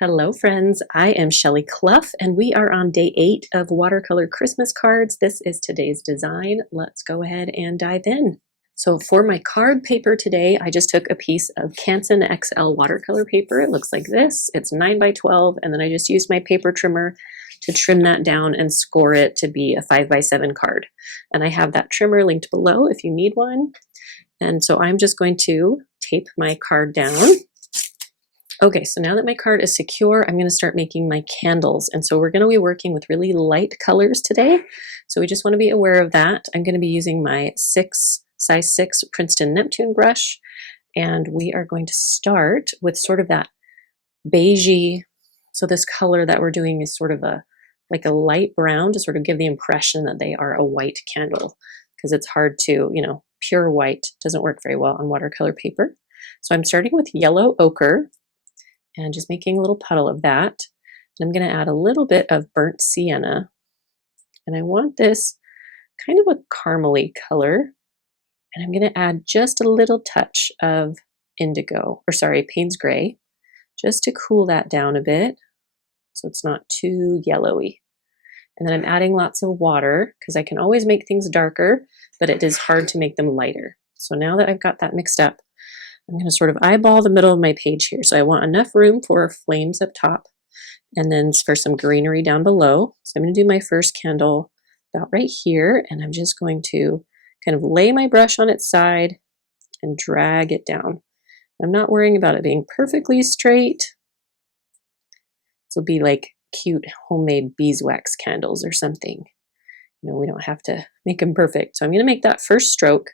Hello friends, I am Shelly Clough and we are on day 8 of watercolor Christmas cards. This is today's design. Let's go ahead and dive in. So for my card paper today, I just took a piece of Canson XL watercolor paper. It looks like this. It's 9 by 12 and then I just used my paper trimmer to trim that down and score it to be a 5 by 7 card. And I have that trimmer linked below if you need one. And so I'm just going to tape my card down. Okay, so now that my card is secure, I'm going to start making my candles. And so we're going to be working with really light colors today. So we just want to be aware of that. I'm going to be using my size 6 Princeton Neptune brush. And we are going to start with sort of that beigey. So this color that we're doing is sort of like a light brown to sort of give the impression that they are a white candle, because it's hard to, pure white doesn't work very well on watercolor paper. So I'm starting with yellow ochre and just making a little puddle of that. And I'm going to add a little bit of burnt sienna. And I want this kind of a caramely color. And I'm going to add just a little touch of Payne's Gray, just to cool that down a bit so it's not too yellowy. And then I'm adding lots of water because I can always make things darker, but it is hard to make them lighter. So now that I've got that mixed up, I'm going to sort of eyeball the middle of my page here. So I want enough room for flames up top and then for some greenery down below. So I'm going to do my first candle about right here, and I'm just going to kind of lay my brush on its side and drag it down. I'm not worrying about it being perfectly straight. This will be like cute homemade beeswax candles or something. We don't have to make them perfect. So I'm going to make that first stroke,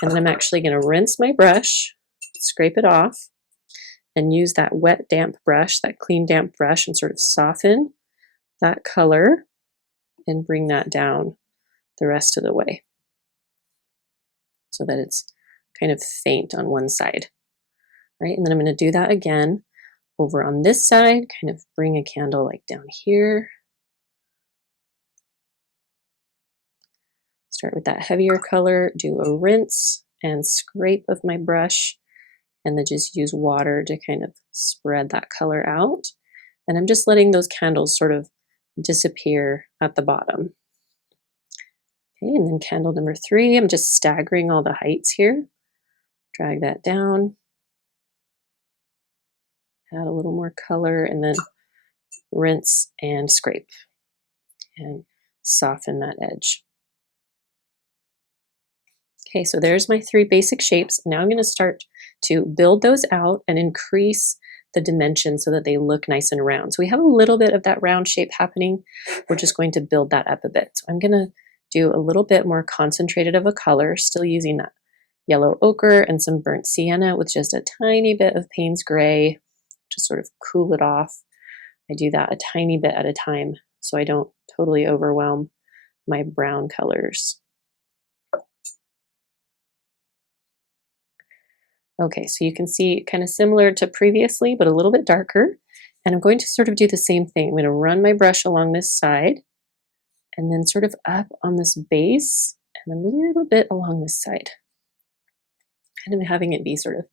and then I'm actually going to rinse my brush, scrape it off, and use that wet damp brush, that clean damp brush, and sort of soften that color and bring that down the rest of the way so that it's kind of faint on one side. Right? And then I'm going to do that again over on this side, kind of bring a candle like down here. Start with that heavier color, do a rinse and scrape of my brush, and then just use water to kind of spread that color out. And I'm just letting those candles sort of disappear at the bottom. Okay, and then candle number 3, I'm just staggering all the heights here. Drag that down. Add a little more color, and then rinse and scrape and soften that edge. Okay, so there's my 3 basic shapes. Now I'm going to start to build those out and increase the dimension so that they look nice and round. So we have a little bit of that round shape happening. We're just going to build that up a bit. So I'm going to do a little bit more concentrated of a color, still using that yellow ochre and some burnt sienna with just a tiny bit of Payne's Gray to sort of cool it off. I do that a tiny bit at a time so I don't totally overwhelm my brown colors. Okay, so you can see kind of similar to previously, but a little bit darker. And I'm going to sort of do the same thing. I'm going to run my brush along this side and then sort of up on this base and a little bit along this side. Kind of having it be sort of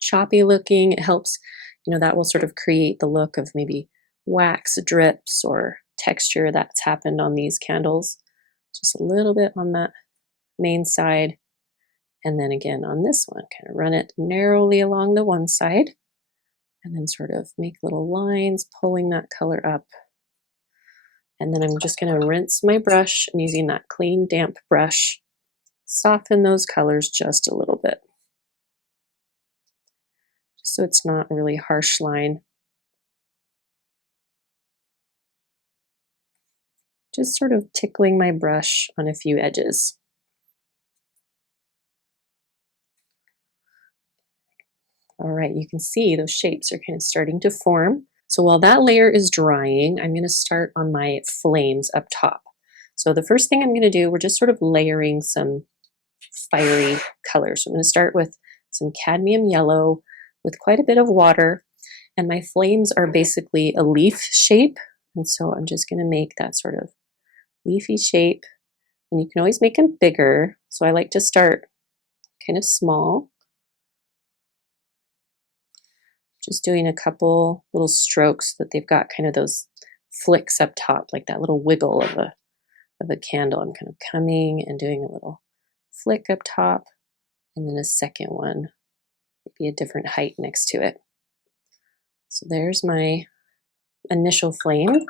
choppy looking. It helps, that will sort of create the look of maybe wax drips or texture that's happened on these candles. Just a little bit on that main side. And then again on this one, kind of run it narrowly along the one side and then sort of make little lines, pulling that color up. And then I'm just going to rinse my brush and using that clean, damp brush, soften those colors just a little bit. Just so it's not a really harsh line. Just sort of tickling my brush on a few edges. All right, you can see those shapes are kind of starting to form. So while that layer is drying, I'm going to start on my flames up top. So the first thing I'm going to do, we're just sort of layering some fiery colors. So I'm going to start with some cadmium yellow with quite a bit of water. And my flames are basically a leaf shape. And so I'm just going to make that sort of leafy shape. And you can always make them bigger. So I like to start kind of small. Just doing a couple little strokes so that they've got kind of those flicks up top, like that little wiggle of a candle. I'm kind of coming and doing a little flick up top, and then a second one, maybe a different height next to it. So there's my initial flame.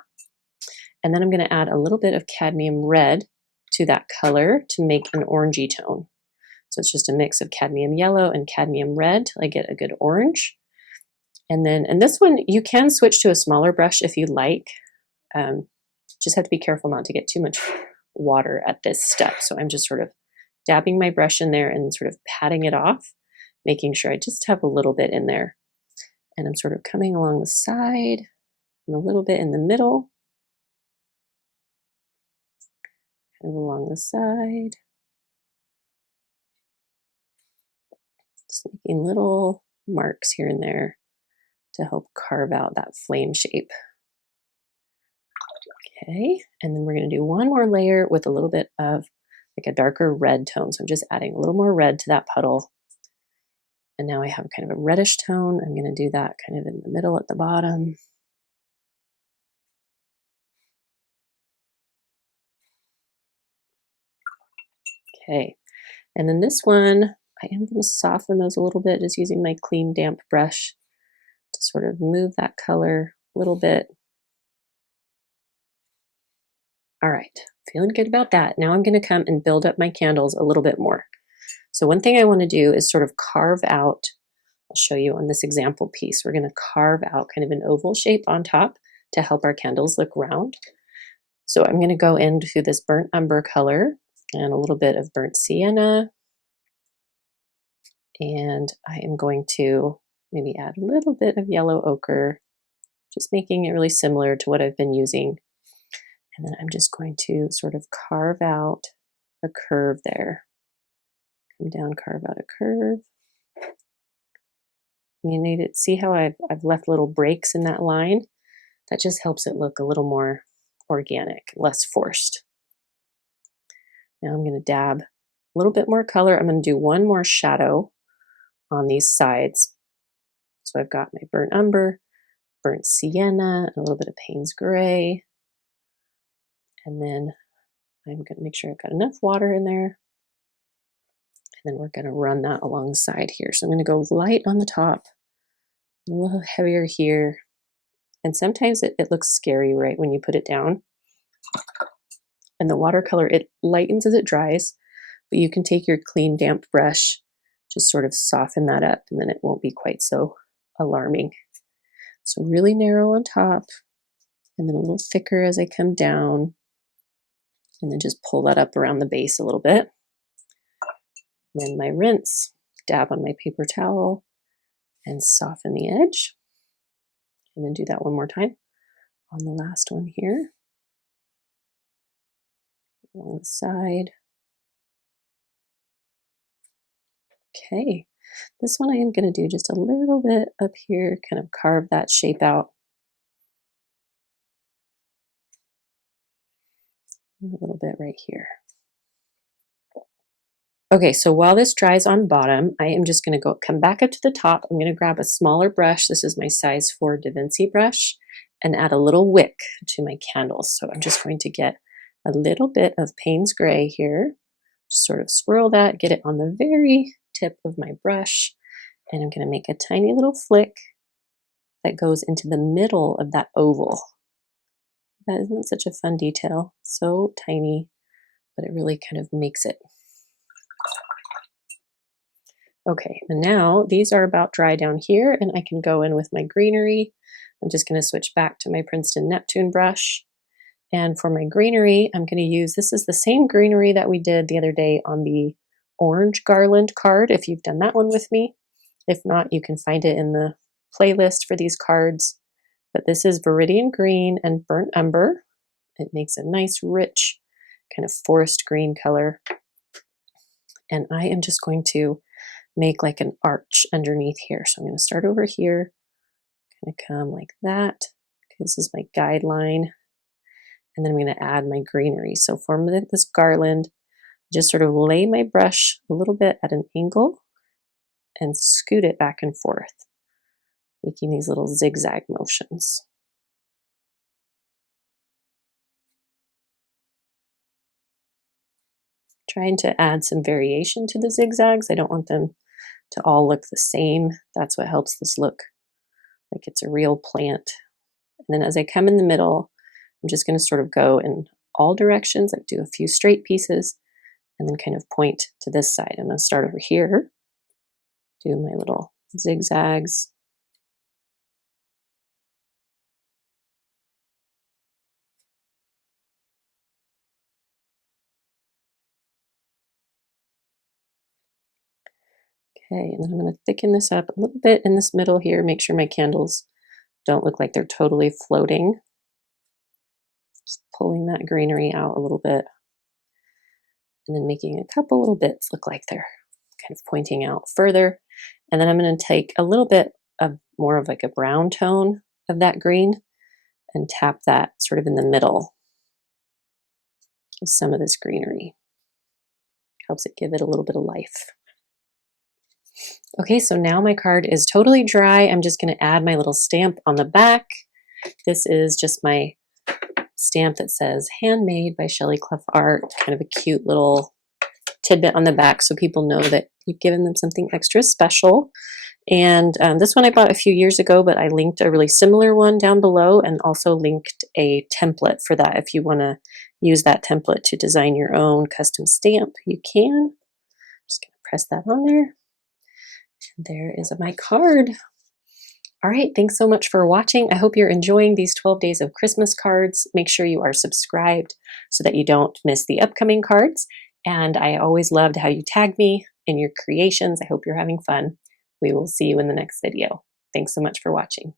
And then I'm going to add a little bit of cadmium red to that color to make an orangey tone. So it's just a mix of cadmium yellow and cadmium red till I get a good orange. And then, and this one, you can switch to a smaller brush if you like. Just have to be careful not to get too much water at this step. So I'm just sort of dabbing my brush in there and sort of patting it off, making sure I just have a little bit in there. And I'm sort of coming along the side and a little bit in the middle. Kind of along the side. Just making little marks here and there to help carve out that flame shape. Okay, and then we're going to do one more layer with a little bit of like a darker red tone. So I'm just adding a little more red to that puddle. And now I have kind of a reddish tone. I'm going to do that kind of in the middle at the bottom. Okay, and then this one, I am going to soften those a little bit, just using my clean damp brush to sort of move that color a little bit. All right, feeling good about that. Now I'm going to come and build up my candles a little bit more. So one thing I want to do is sort of carve out, I'll show you on this example piece, we're going to carve out kind of an oval shape on top to help our candles look round. So I'm going to go into this burnt umber color and a little bit of burnt sienna. And I am going to maybe add a little bit of yellow ochre, just making it really similar to what I've been using. And then I'm just going to sort of carve out a curve there. Come down, carve out a curve. You need to see how I've left little breaks in that line. That just helps it look a little more organic, less forced. Now I'm going to dab a little bit more color. I'm going to do one more shadow on these sides. So I've got my burnt umber, burnt sienna, a little bit of Payne's gray. And then I'm going to make sure I've got enough water in there. And then we're going to run that along the side here. So I'm going to go light on the top, a little heavier here. And sometimes it looks scary right when you put it down. And the watercolor, it lightens as it dries, but you can take your clean damp brush, just sort of soften that up, and then it won't be quite so alarming. So really narrow on top, and then a little thicker as I come down, and then just pull that up around the base a little bit. And then my rinse, dab on my paper towel, and soften the edge. And then do that one more time on the last one here. Along the side. Okay, this one I am going to do just a little bit up here, kind of carve that shape out. And a little bit right here. Okay, so while this dries on bottom, I am just going to come back up to the top. I'm going to grab a smaller brush. This is my size 4 Da Vinci brush, and add a little wick to my candles. So I'm just going to get a little bit of Payne's gray here, just sort of swirl that, get it on the very tip of my brush, and I'm going to make a tiny little flick that goes into the middle of that oval. That isn't such a fun detail, so tiny, but it really kind of makes it. Okay, and now these are about dry down here, and I can go in with my Greenery. I'm just going to switch back to my Princeton Neptune brush. And for my Greenery, I'm going to use, this is the same Greenery that we did the other day on the orange garland card, if you've done that one with me. If not, you can find it in the playlist for these cards. But this is Viridian Green and Burnt Umber. It makes a nice, rich, kind of forest green color. And I am just going to make like an arch underneath here. So I'm going to start over here, kind of come like that. This is my guideline. And then I'm going to add my Greenery. So for this garland, just sort of lay my brush a little bit at an angle and scoot it back and forth. making these little zigzag motions. Trying to add some variation to the zigzags. I don't want them to all look the same. That's what helps this look like it's a real plant. And then as I come in the middle, I'm just going to sort of go in all directions, like do a few straight pieces, and then kind of point to this side. I'm going to start over here, do my little zigzags. Okay, and then I'm going to thicken this up a little bit in this middle here, make sure my candles don't look like they're totally floating. Just pulling that greenery out a little bit, and then making a couple little bits look like they're kind of pointing out further. And then I'm going to take a little bit of more of like a brown tone of that green and tap that sort of in the middle with some of this greenery. Helps it give it a little bit of life. Okay, so now my card is totally dry. I'm just going to add my little stamp on the back. This is just my stamp that says handmade by Shelley Clough Art, kind of a cute little tidbit on the back so people know that you've given them something extra special. And this one I bought a few years ago, but I linked a really similar one down below and also linked a template for that. If you want to use that template to design your own custom stamp, you can. Just going to press that on there. And there is my card. All right, thanks so much for watching. I hope you're enjoying these 12 days of Christmas cards. Make sure you are subscribed so that you don't miss the upcoming cards. And I always loved how you tag me in your creations. I hope you're having fun. We will see you in the next video. Thanks so much for watching.